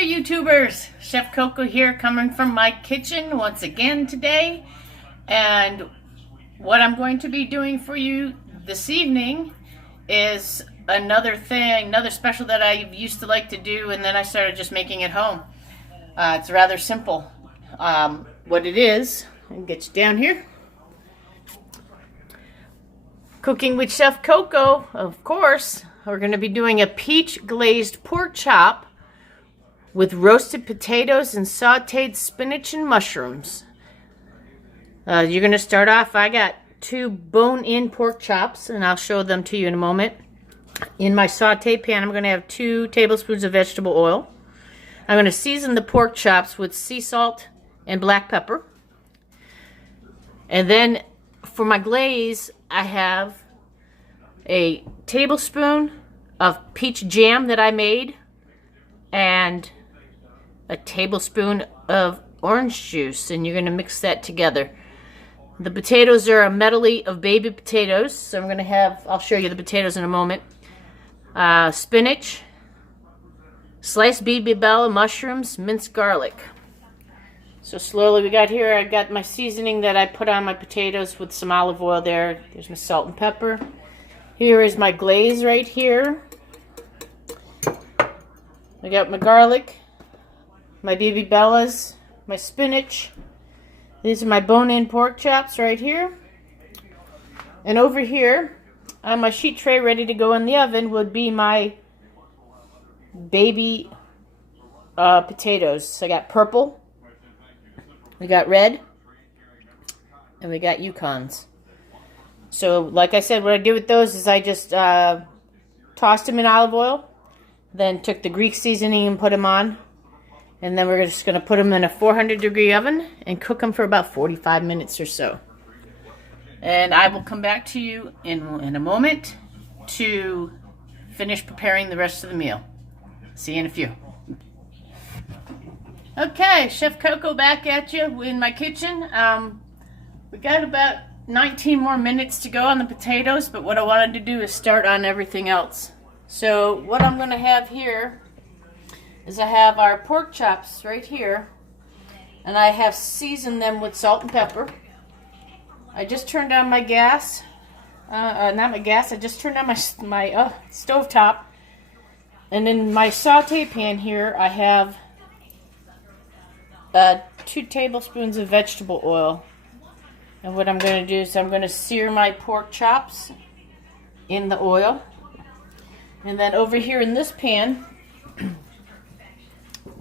there, YouTubers! Chef Coco here, coming from my kitchen once again today. And what I'm going to be doing for you this evening is another special that I used to like to do, and then I started just making it home. It's rather simple. What it is, I'll get you down here. Cooking with Chef Coco, of course. We're going to be doing a peach glazed pork chop with roasted potatoes and sauteed spinach and mushrooms. You're going to start off, I got 2 bone-in pork chops, and I'll show them to you in a moment. In my saute pan, I'm going to have 2 tablespoons of vegetable oil. I'm going to season the pork chops with sea salt and black pepper. And then for my glaze, I have a tablespoon of peach jam that I made and a tablespoon of orange juice, and you're going to mix that together. The potatoes are a medley of baby potatoes, so I'm going to have, I'll show you the potatoes in a moment. Spinach, sliced baby bell, mushrooms, minced garlic. So slowly we got here, I got my seasoning that I put on my potatoes with some olive oil there. There's my salt and pepper. Here is my glaze right here. I got my garlic, my baby bellas, my spinach. These are my bone-in pork chops right here. And over here, on my sheet tray ready to go in the oven, would be my baby potatoes. So I got purple, we got red, and we got Yukons. So like I said, what I did with those is I just tossed them in olive oil, then took the Greek seasoning and put them on. And then we're just going to put them in a 400-degree oven and cook them for about 45 minutes or so. And I will come back to you in a moment to finish preparing the rest of the meal. See you in a few. Okay, Chef Coco back at you in my kitchen. We got about 19 more minutes to go on the potatoes, but what I wanted to do is start on everything else. So what I'm going to have here is I have our pork chops right here, and I have seasoned them with salt and pepper. I just turned on my gas, not my gas, I just turned on my stove top, and in my saute pan here I have 2 tablespoons of vegetable oil. And what I'm going to do is I'm going to sear my pork chops in the oil. And then over here in this pan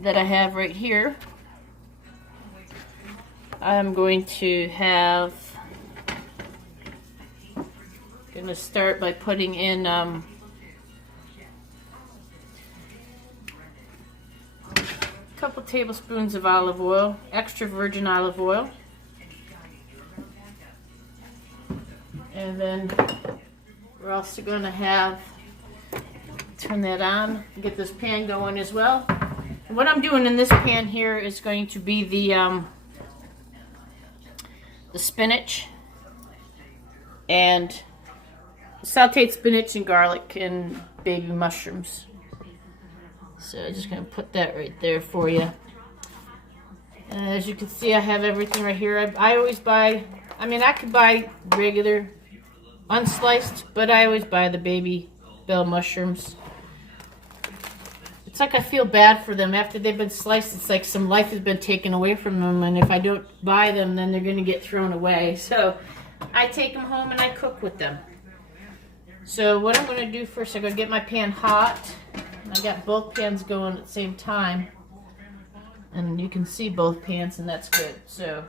that I have right here, I'm going to start by putting in a couple tablespoons of olive oil, extra virgin olive oil. And then we're also going to turn that on, get this pan going as well. And what I'm doing in this pan here is going to be the spinach and sauteed spinach and garlic and baby mushrooms. So I'm just going to put that right there for you. And as you can see, I have everything right here. I always buy, I could buy regular unsliced, but I always buy the baby bell mushrooms. It's like I feel bad for them after they've been sliced. It's like some life has been taken away from them, and if I don't buy them, then they're going to get thrown away. So I take them home and I cook with them. So what I'm going to do first, I'm going to get my pan hot. I got both pans going at the same time, and you can see both pans, and that's good. So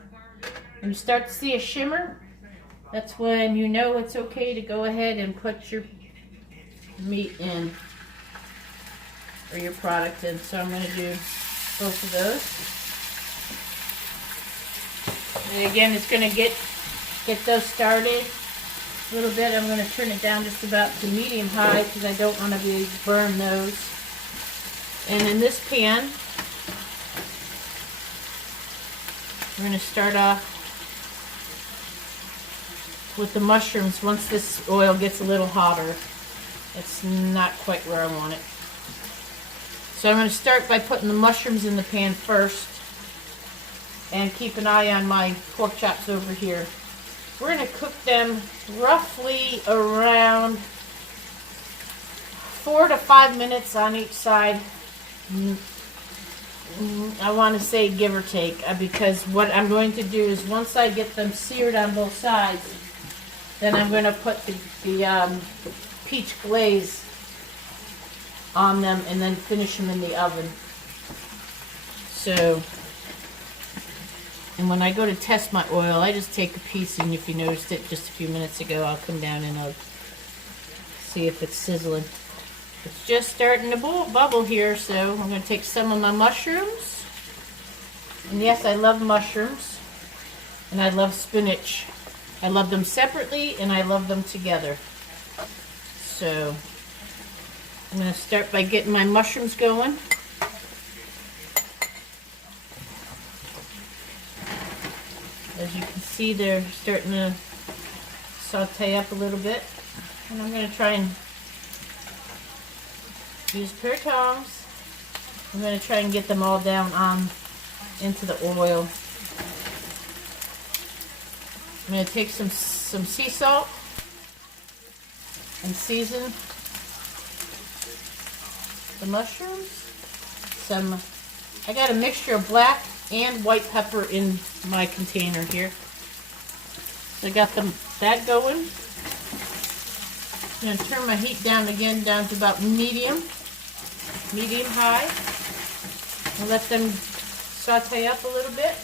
when you start to see a shimmer, that's when you know it's okay to go ahead and put your meat in, or your product in. So I'm going to do both of those. And again, it's going to get those started a little bit. I'm going to turn it down just about to medium high because I don't want to burn those. And in this pan, we're going to start off with the mushrooms. Once this oil gets a little hotter, it's not quite where I want it. So I'm going to start by putting the mushrooms in the pan first. And keep an eye on my pork chops over here. We're going to cook them roughly around 4 to 5 minutes on each side. I want to say give or take, because what I'm going to do is once I get them seared on both sides, then I'm going to put the peach glaze on them and then finish them in the oven. So, and when I go to test my oil, I just take a piece, and if you noticed it just a few minutes ago, I'll come down and I'll see if it's sizzling. It's just starting to bubble here, so I'm going to take some of my mushrooms. And yes, I love mushrooms, and I love spinach. I love them separately, and I love them together. So I'm going to start by getting my mushrooms going. As you can see, they're starting to saute up a little bit. And I'm going to try and use pair of tongs. I'm going to try and get them all down into the oil. I'm going to take some sea salt and season the mushrooms. I got a mixture of black and white pepper in my container here. So I got that going. I'm going to turn my heat down again, down to about medium high. And let them saute up a little bit.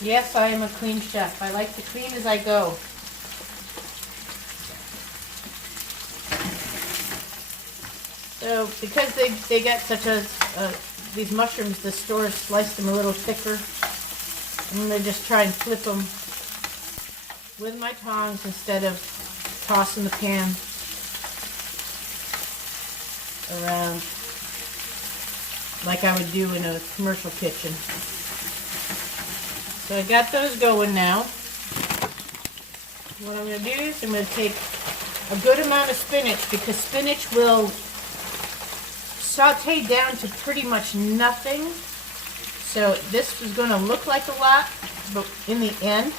Yes, I am a clean chef. I like to clean as I go. So because they got such these mushrooms, the stores slice them a little thicker. And I just try and flip them with my tongs instead of tossing the pan around like I would do in a commercial kitchen. So I got those going now. What I'm going to do is I'm going to take a good amount of spinach, because spinach will saute down to pretty much nothing. So this is going to look like a lot, but in the end,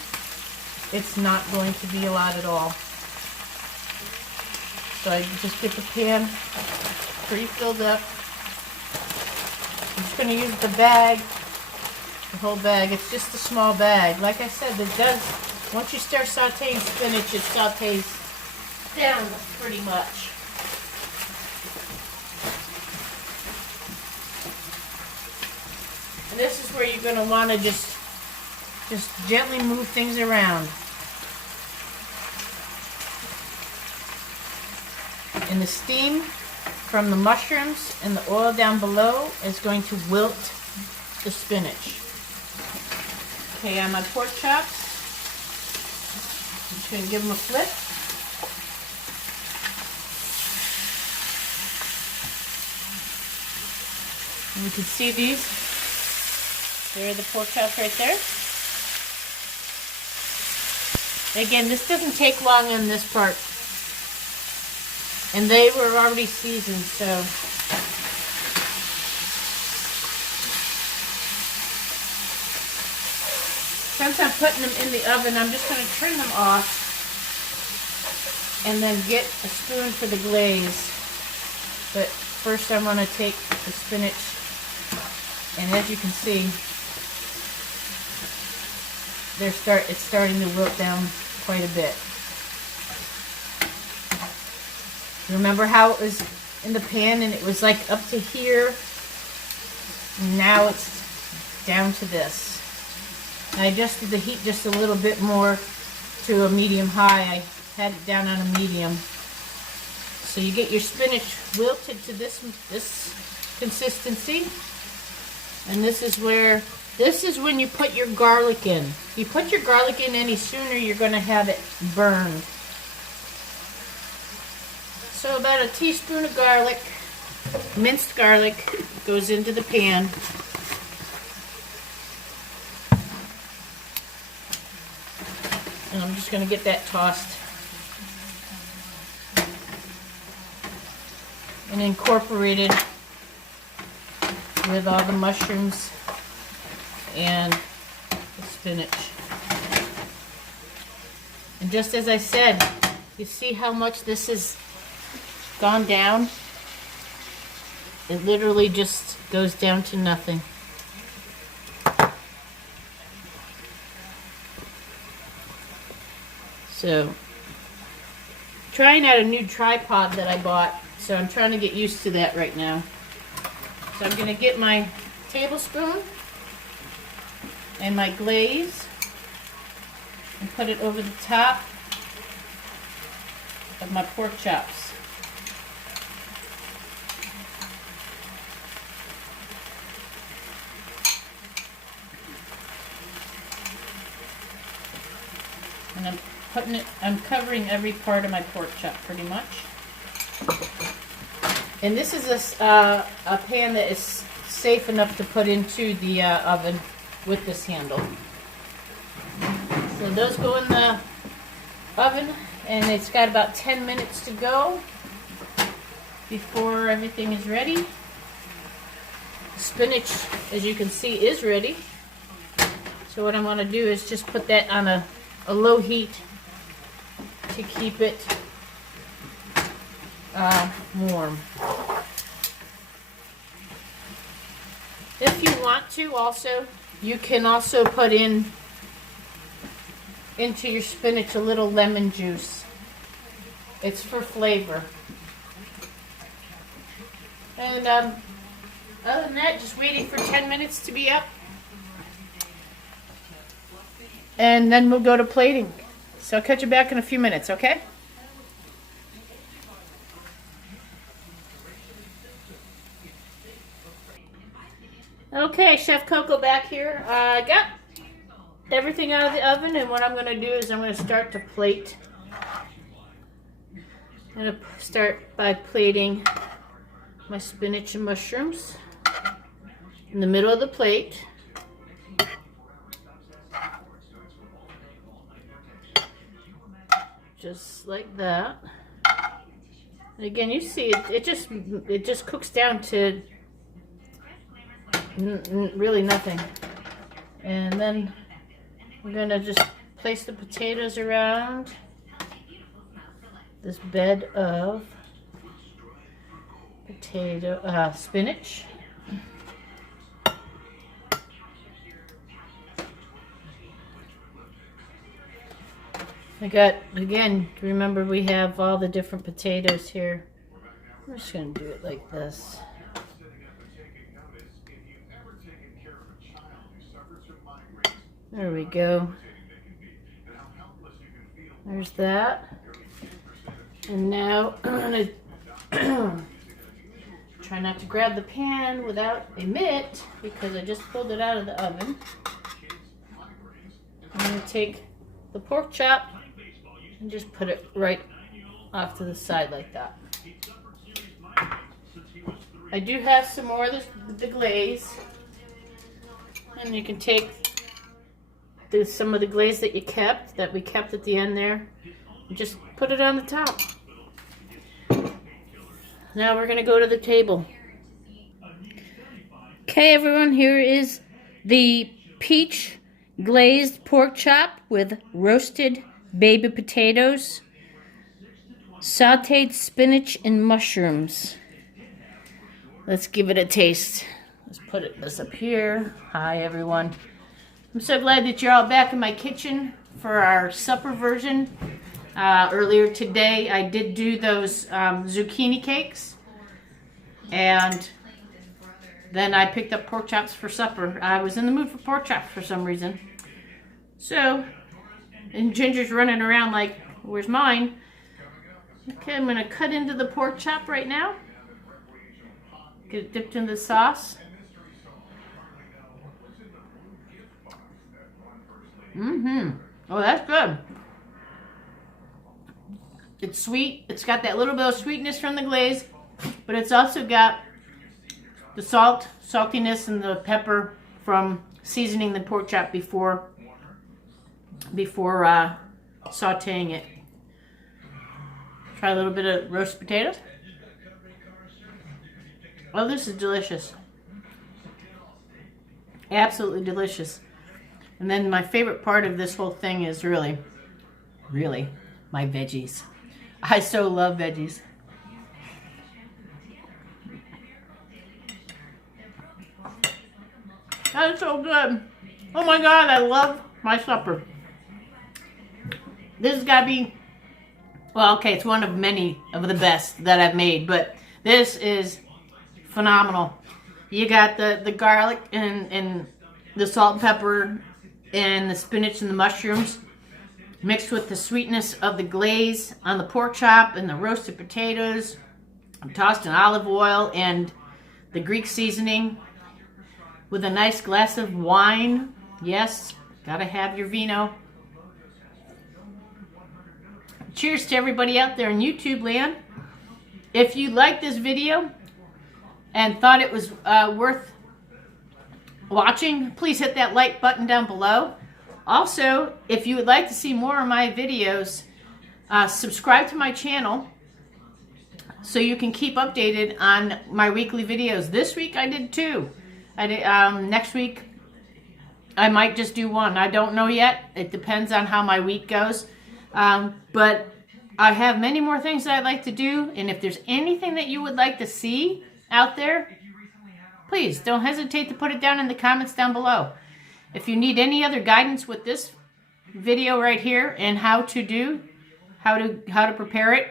it's not going to be a lot at all. So I just get the pan pretty filled up. I'm just going to use the bag, the whole bag. It's just a small bag. Like I said, once you start sauteing spinach, it sautés down pretty much. And this is where you're going to want to just gently move things around. And the steam from the mushrooms and the oil down below is going to wilt the spinach. Okay, on my pork chops, I'm just going to give them a flip. And you can see these. There are the pork chops right there. Again, this doesn't take long on this part. And they were already seasoned, so since I'm putting them in the oven, I'm just going to turn them off and then get a spoon for the glaze. But first I want to take the spinach, and as you can see, it's starting to wilt down quite a bit. Remember how it was in the pan and it was like up to here? Now it's down to this. I adjusted the heat just a little bit more to a medium-high. I had it down on a medium. So you get your spinach wilted to this consistency. And this is when you put your garlic in. If you put your garlic in any sooner, you're going to have it burned. So about a teaspoon of garlic, minced garlic, goes into the pan. And I'm just going to get that tossed and incorporated with all the mushrooms and the spinach. And just as I said, you see how much this has gone down? It literally just goes down to nothing. So, trying out a new tripod that I bought, so I'm trying to get used to that right now. So I'm going to get my tablespoon and my glaze and put it over the top of my pork chops. And I'm covering every part of my pork chop pretty much. And this is a pan that is safe enough to put into the oven with this handle. So those go in the oven, and it's got about 10 minutes to go before everything is ready. Spinach, as you can see, is ready. So what I'm going to do is just put that on a low heat to keep it warm. If you want to, also, you can also put into your spinach a little lemon juice. It's for flavor. And other than that, just waiting for 10 minutes to be up. And then we'll go to plating. So I'll catch you back in a few minutes, okay? Okay, Chef Coco back here. I got everything out of the oven, and what I'm going to do is I'm going to start to plate. I'm going to start by plating my spinach and mushrooms in the middle of the plate. Just like that. And again, you see it just cooks down to really nothing. And then we're gonna just place the potatoes around this bed of spinach. I got, again, remember we have all the different potatoes here. I'm just going to do it like this. There we go. There's that. And now I'm going to try not to grab the pan without a mitt because I just pulled it out of the oven. I'm going to take the pork chop and just put it right off to the side like that. I do have some more of the glaze, and you can take some of the glaze that we kept at the end there, and just put it on the top. Now we're gonna go to the table. Okay, everyone, here is the peach glazed pork chop with roasted baby potatoes, sauteed spinach, and mushrooms. Let's give it a taste. Let's put this up here. Hi, everyone. I'm so glad that you're all back in my kitchen for our supper version. Earlier today, I did do those zucchini cakes, and then I picked up pork chops for supper. I was in the mood for pork chops for some reason. So, and Ginger's running around like, where's mine? Okay, I'm gonna cut into the pork chop right now. Get it dipped in the sauce. Oh, that's good. It's sweet. It's got that little bit of sweetness from the glaze, but it's also got the saltiness, and the pepper from seasoning the pork chop before sauteing it. Try a little bit of roasted potatoes. Oh, this is delicious. Absolutely delicious. And then my favorite part of this whole thing is really my veggies. I so love veggies. That's so good. Oh my God, I love my supper. This has got to be, well, okay, it's one of many of the best that I've made, but this is phenomenal. You got the garlic and the salt and pepper and the spinach and the mushrooms mixed with the sweetness of the glaze on the pork chop and the roasted potatoes, tossed in olive oil and the Greek seasoning with a nice glass of wine. Yes, gotta have your vino. Cheers to everybody out there in YouTube land. If you liked this video and thought it was worth watching, please hit that like button down below. Also, if you would like to see more of my videos, subscribe to my channel so you can keep updated on my weekly videos. This week I did 2. I did, next week I might just do 1. I don't know yet. It depends on how my week goes. But I have many more things that I'd like to do, and if there's anything that you would like to see out there, please don't hesitate to put it down in the comments down below. If you need any other guidance with this video right here and how to prepare it,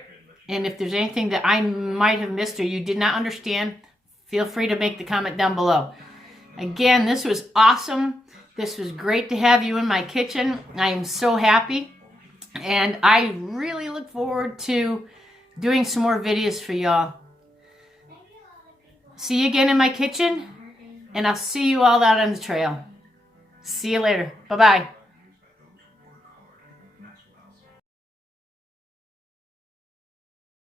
and if there's anything that I might have missed or you did not understand, feel free to make the comment down below. Again, this was awesome. This was great to have you in my kitchen. I am so happy, and I really look forward to doing some more videos for y'all. See you again in my kitchen, and I'll see you all out on the trail. See you later. Bye-bye.